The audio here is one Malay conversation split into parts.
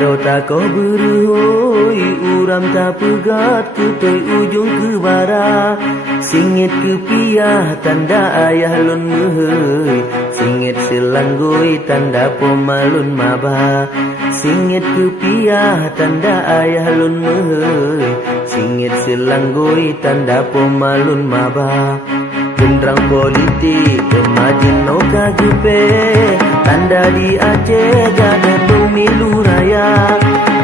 Ado tak kau berhoi uram tak pegat ke tei ujung ke bara. Singit ke piah tanda ayah lun mehoi. Singit selanggoi tanda pomalun maba. Singit ke piah tanda ayah lun mehoi. Singit selanggoi tanda pomalun maba. Gendrang politik kemajin no kajupe. Tanda di Aceh jadi pemilu raya.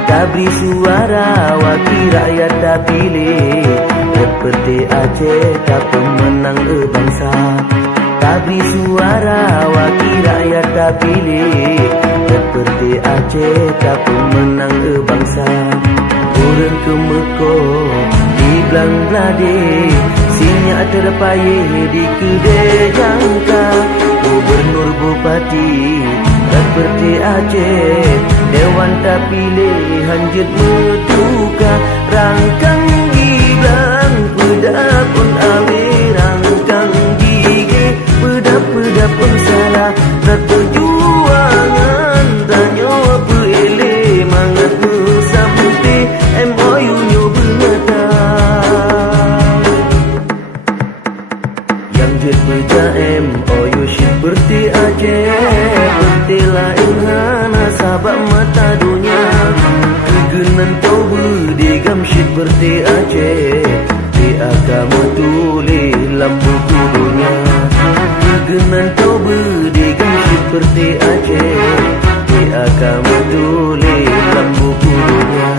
Tak beri suara wakil rakyat tak pilih. Seperti Aceh tak pemenang bangsa. Tak beri suara wakil rakyat tak pilih. Seperti Aceh tak pemenang bangsa. Orang ke Mekong di Belang Belade. Sinyak terpayah di kedai jangka. Gubernur bupati seperti Aceh. Dewan tak pilih hanjut metuka. Rangkang giblang pedap pun awe. Rangkang gigi pedap pun salah. Perjuangan tanya pelele. Mangat sampai MOU nyo bernyata. Yang jet berja MOU seperti Aceh. Seperti lain hana sabak mata dunia. Kegenan tau berdigam seperti Aceh. Di agama tulis dalam buku dunia. Kegenan tau berdigam seperti Aceh. Di agama tulis dalam buku dunia.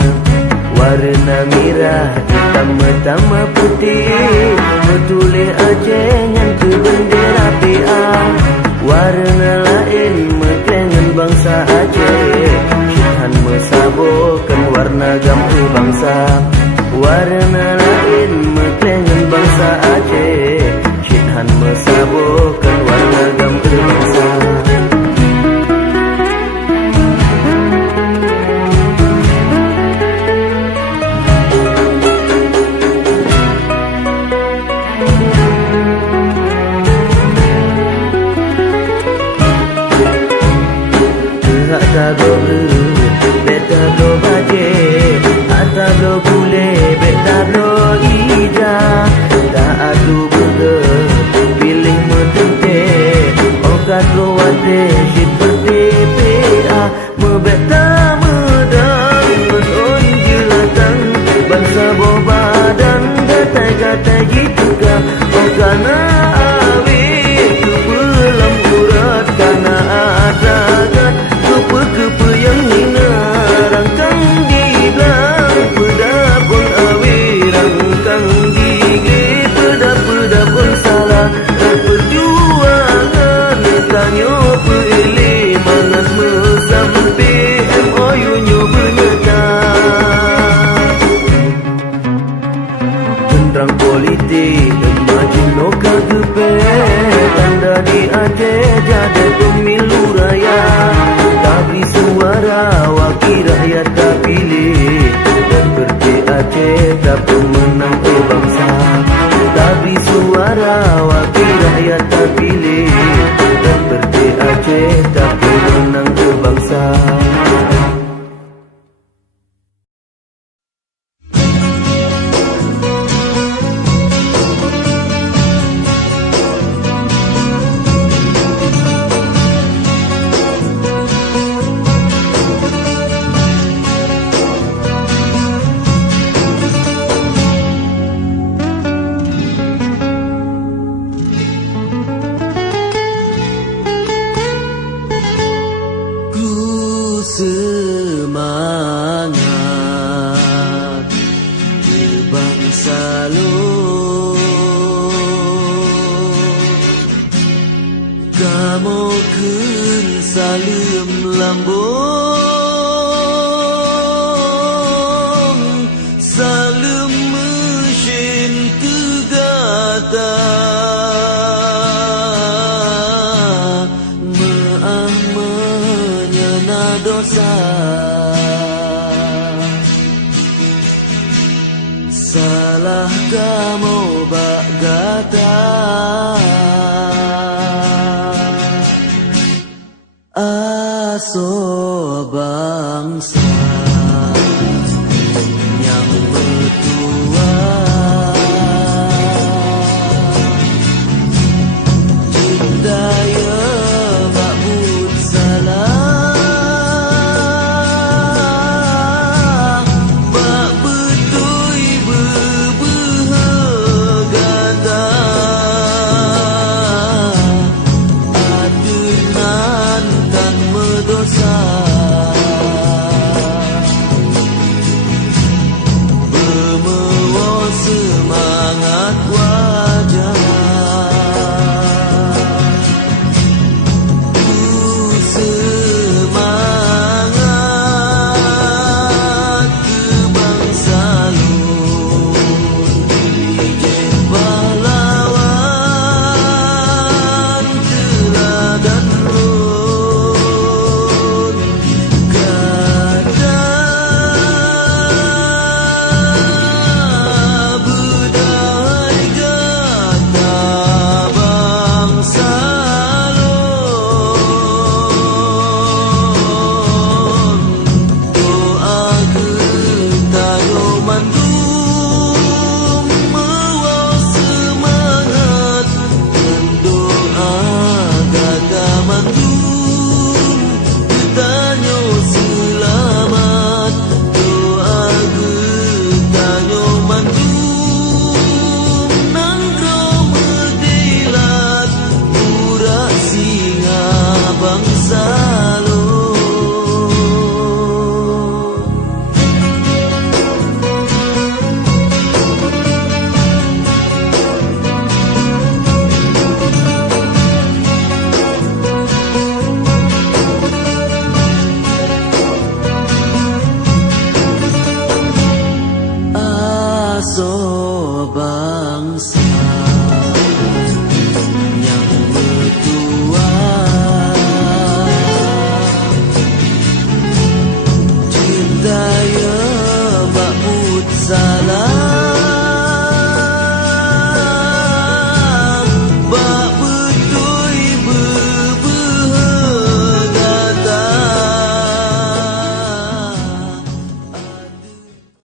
Warna merah hitam putih. Betulis Aceh yang ke bendera PA. Warna lain meklengan bangsa Aceh. Syidhan mesabokan warna gampu bangsa. Warna lain meklengan bangsa Aceh. Syidhan mesabokan warna gampu bangsa. Tablo betablo baje, atablo kule betablo ija. Tak adu burger, pilih mentente. Okat luate seperti PA. Membeta medang, menon jelatang. Bangsa bobadan, gatai-gatai jituka. Okana awe, tu belam urat. Kana adagat kepe yang hina. Rangkang giblang pedap pun awe. Rangkang gigi pedap pun salah. Perjuangan tanya pelele. Mangat sampai MOU nyo bernyata. Gendrang politik kemajin no kagepe. Tanda di Aceh jadi pemilu raya. Tak beri suara wakil rakyat tak pilih. Seperti Aceh tak pemenang bangsa. Tak beri suara wakil rakyat tak pilih. Seperti Aceh tak pemenang bangsa. Semangat berbangsa lo. Kamu kun salim lambung. Salim mesin kegata. Dosa salah kamu bak gata. Aso bangsa bangsa